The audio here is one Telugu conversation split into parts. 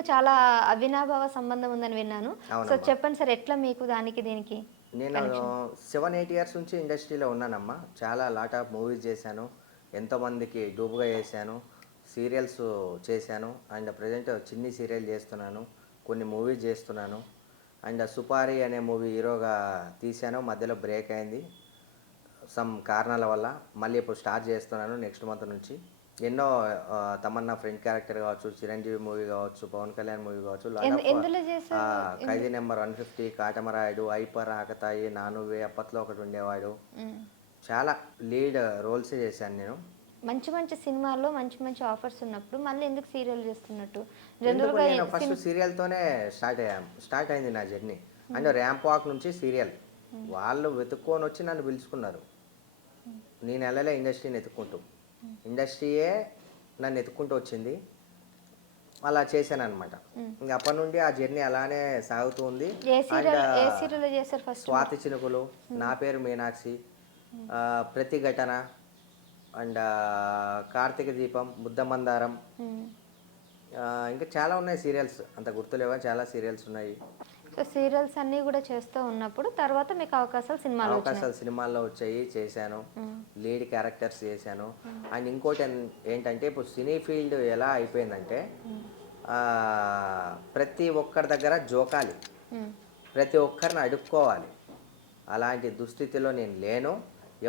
మీకు చాలా అవినాభావ సంబంధం ఉందని విన్నాను. సో అవునమ్మా. చెప్పండి సార్, ఎట్లా మీకు దానికి దీనికి నేను కనెక్షన్? 7-8 ఇయర్స్ నుంచి ఇండస్ట్రీలో ఉన్నానమ్మా. చాలా లాట్ ఆఫ్ మూవీస్ చేశాను, ఎంతోమందికి డూప్గా చేశాను, సీరియల్స్ చేశాను. అండ్ ప్రజెంట్ చిన్ని సీరియల్ చేస్తున్నాను, కొన్ని మూవీస్ చేస్తున్నాను. అండ్ సుపారి అనే మూవీ హీరోగా తీశాను, మధ్యలో బ్రేక్ అయింది సమ్ కారణాల వల్ల. మళ్ళీ ఇప్పుడు స్టార్ట్ చేస్తున్నాను నెక్స్ట్ మంత్ నుంచి. ఎన్నో తమన్నా ఫ్రెండ్ క్యారెక్టర్ కావచ్చు, చిరంజీవి మూవీ కావచ్చు, పవన్ కళ్యాణ్ మూవీ కావచ్చు, ఎందులో చేశారు? ఖైదీ నెంబర్ 150, కాటమరాయుడు, ఐపర్, ఆకతాయి, నానువే, అప్పట్లో ఒకటి ఉండేవాడు. చాలా లీడ్ రోల్సే చేశాను నేను. మంచి మంచి సినిమాల్లో మంచి మంచి ఆఫర్స్ ఉన్నప్పుడు మళ్ళీ ఎందుకు సీరియల్ చేస్తున్నట్టు? ఎందుకు జనరల్గా నేను ఫస్ట్ సీరియల్తోనే స్టార్ట్ అయింది నా జర్నీ. అంటే ర్యాంప్ వాక్ నుంచి సీరియల్ వాళ్ళు వెతుక్కొని వచ్చి నన్ను పిలుచుకున్నారు. నేను వెళ్ళలే ఇండస్ట్రీని ఎత్తుక్కుంటూ, ఇండస్ట్రీయే నన్ను ఎత్తుక్కుంటూ వచ్చింది. అలా చేశాను అనమాట. ఇంకా అప్పటి నుండి ఆ జర్నీ అలానే సాగుతూ ఉంది. స్వాతి చినుకులు, నా పేరు మీనాక్షి, ప్రతిఘటన, అండ్ కార్తీక దీపం, బుద్ధమందారం, ఇంకా చాలా ఉన్నాయి సీరియల్స్, అంత గుర్తులేవా, చాలా సీరియల్స్ ఉన్నాయి. సో సీరియల్స్ అన్నీ కూడా చేస్తూ ఉన్నప్పుడు తర్వాత మీకు అవకాశాలు సినిమాల్లో వచ్చాయి, చేశాను, లీడ్ క్యారెక్టర్స్ చేశాను. అండ్ ఇంకోటి ఏంటంటే ఇప్పుడు సినీ ఫీల్డ్ ఎలా అయిపోయిందంటే ప్రతి ఒక్కరి దగ్గర జోకాలి, ప్రతి ఒక్కరిని అడుక్కోవాలి. అలాంటి దుస్థితిలో నేను లేను.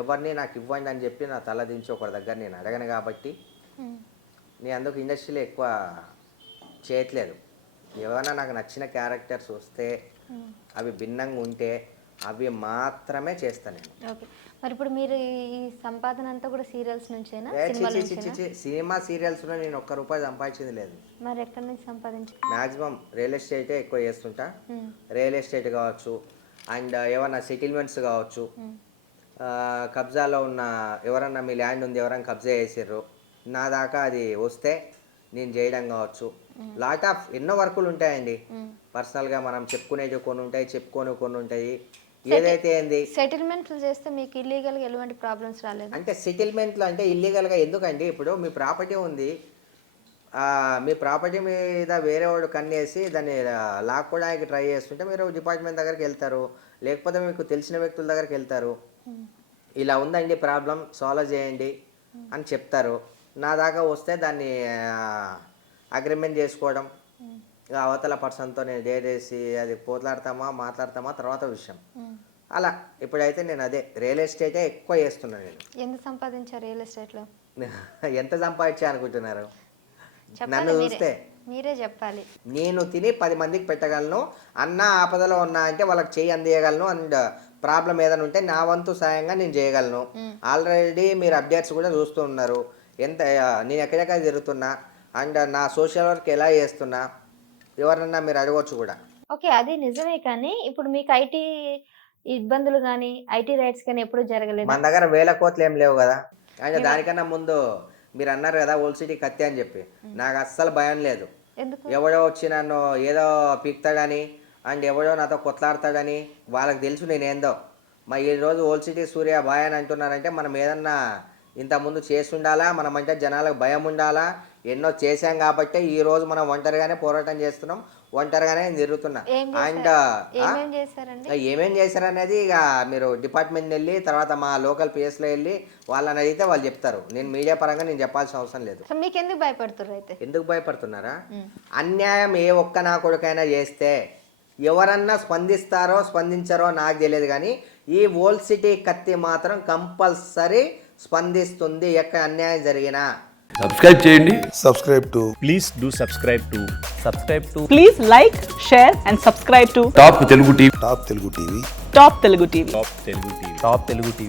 ఎవరిని నాకు ఇవ్వండి అని చెప్పి నా తల దించి ఒకరి దగ్గర నేను అడగను కాబట్టి నేను అందుకు ఇండస్ట్రీలో ఎక్కువ చేయట్లేదు. ఏమైనా నాకు నచ్చిన క్యారెక్టర్స్ వస్తే, అవి భిన్నంగా ఉంటే అవి మాత్రమే చేస్తాను నేను. ఓకే, మరి ఇప్పుడు మీరు ఈ సంపాదన అంతా కూడా సీరియల్స్ నుంచేనా? సినిమా సీరియల్స్లో నేను ఒక్క రూపాయి సంపాదించింది లేదు. మరి ఎక్కడి నుంచి సంపాదించి? మ్యాక్సిమం రియల్ ఎస్టేటే ఎక్కువ చేస్తుంటా. రియల్ ఎస్టేట్ కావచ్చు, అండ్ ఏమన్నా సెటిల్మెంట్స్ కావచ్చు, కబ్జాలో ఉన్న ఎవరన్నా మీ ల్యాండ్ ఉంది ఎవరైనా కబ్జా చేసారు, నా దాకా అది వస్తే నేను చేయడం కావచ్చు. లాట్ ఆఫ్ ఎన్నో వర్కులు ఉంటాయండి. పర్సనల్గా మనం చెప్పుకునేవి కొన్ని ఉంటాయి, చెప్పుకోని కొన్ని ఉంటాయి. ఏదైతే ఏంది సెటిల్మెంట్లు చేస్తే మీకు ఇల్లీగల్గా ఎలాంటి ప్రాబ్లమ్స్ రాలేదు? అంటే సెటిల్మెంట్లు అంటే ఇల్లీగల్గా ఎందుకండి? ఇప్పుడు మీ ప్రాపర్టీ ఉంది, మీ ప్రాపర్టీ మీద వేరే వాడు కన్నేసి దాన్ని లాక్కోవడానికి ట్రై చేస్తుంటే మీరు డిపార్ట్మెంట్ దగ్గరికి వెళ్తారు, లేకపోతే మీకు తెలిసిన వ్యక్తుల దగ్గరికి వెళ్తారు. ఇలా ఉందండి ప్రాబ్లం, సాల్వ్ చేయండి అని చెప్తారు. నా దాకా వస్తే దాన్ని అగ్రిమెంట్ చేసుకోవడం, అవతల పర్సన్తో నేను డేట్ వేసి అది మాట్లాడతామా తర్వాత విషయం. అలా ఇప్పుడైతే నేను అదే రియల్ ఎస్టేటే ఎక్కువ చేస్తున్నాను. నేను ఎంత సంపాదించారు రియల్ ఎస్టేట్లో? ఎంత సంపాదించా అనుకుంటున్నారు? నన్ను చూస్తే మీరే చెప్పాలి. నేను తిని 10 మందికి పెట్టగలను, అన్న ఆపదలో ఉన్నా అంటే వాళ్ళకి చేయి అందియగలను, అండ్ ప్రాబ్లం ఏదైనా ఉంటే నా వంతు సాయంగా నేను చేయగలను. ఆల్రెడీ మీరు అప్డేట్స్ కూడా చూస్తూ ఉన్నారు, నేను ఎక్కడెక్కడ తిరుగుతున్నా అండ్ నా సోషల్ వర్క్ ఎలా చేస్తున్నా, ఎవరన్నా మీరు అడగవచ్చు కూడా. ఓకే, అది నిజమే. కానీ ఇప్పుడు మీకు ఐటీ ఇబ్బందులు కానీ ఐటీ రైట్స్ కానీ ఎప్పుడు జరగలేదు? మన దగ్గర 1000 కోట్లు ఏం లేవు కదా. అండ్ దానికన్నా ముందు మీరు అన్నారు కదా ఓల్డ్ సిటీ కత్తి అని చెప్పి, నాకు అస్సలు భయం లేదు. ఎవడో వచ్చి నన్ను ఏదో పీక్తాడని అండ్ ఎవడో నాతో కొట్లాడతాడని వాళ్ళకి తెలుసు నేనేందో. మరి ఈరోజు ఓల్డ్ సిటీ సూర్య బాయ్ అని అంటున్నారంటే మనం ఏదన్నా ఇంతకుముందు చేసి ఉండాలా, మనం అంటే జనాలకు భయం ఉండాలా. ఎన్నో చేశాం కాబట్టి ఈరోజు మనం ఒంటరిగానే పోరాటం చేస్తున్నాం, ఒంటరిగానే తిరుగుతున్నా. అండ్ ఏమేం చేశారనేది ఇక మీరు డిపార్ట్మెంట్ వెళ్ళి తర్వాత మా లోకల్ పిఎస్లో వెళ్ళి వాళ్ళని అడిగితే వాళ్ళు చెప్తారు. నేను మీడియా పరంగా నేను చెప్పాల్సిన అవసరం లేదు. మీకు ఎందుకు భయపడుతున్నారు? అయితే ఎందుకు భయపడుతున్నారా? అన్యాయం ఏ ఒక్క నా కొడుకైనా చేస్తే ఎవరన్నా స్పందిస్తారో స్పందించారో నాకు తెలియదు, కానీ ఈ ఓల్డ్ సిటీ కత్తి మాత్రం కంపల్సరీ స్పందిస్తుంది ఎక్కడ అన్యాయం జరిగినా. సబ్స్క్రైబ్ చేయండి. Please do subscribe to. Please like, share and subscribe to top Telugu TV. Top Telugu TV. Top Telugu TV.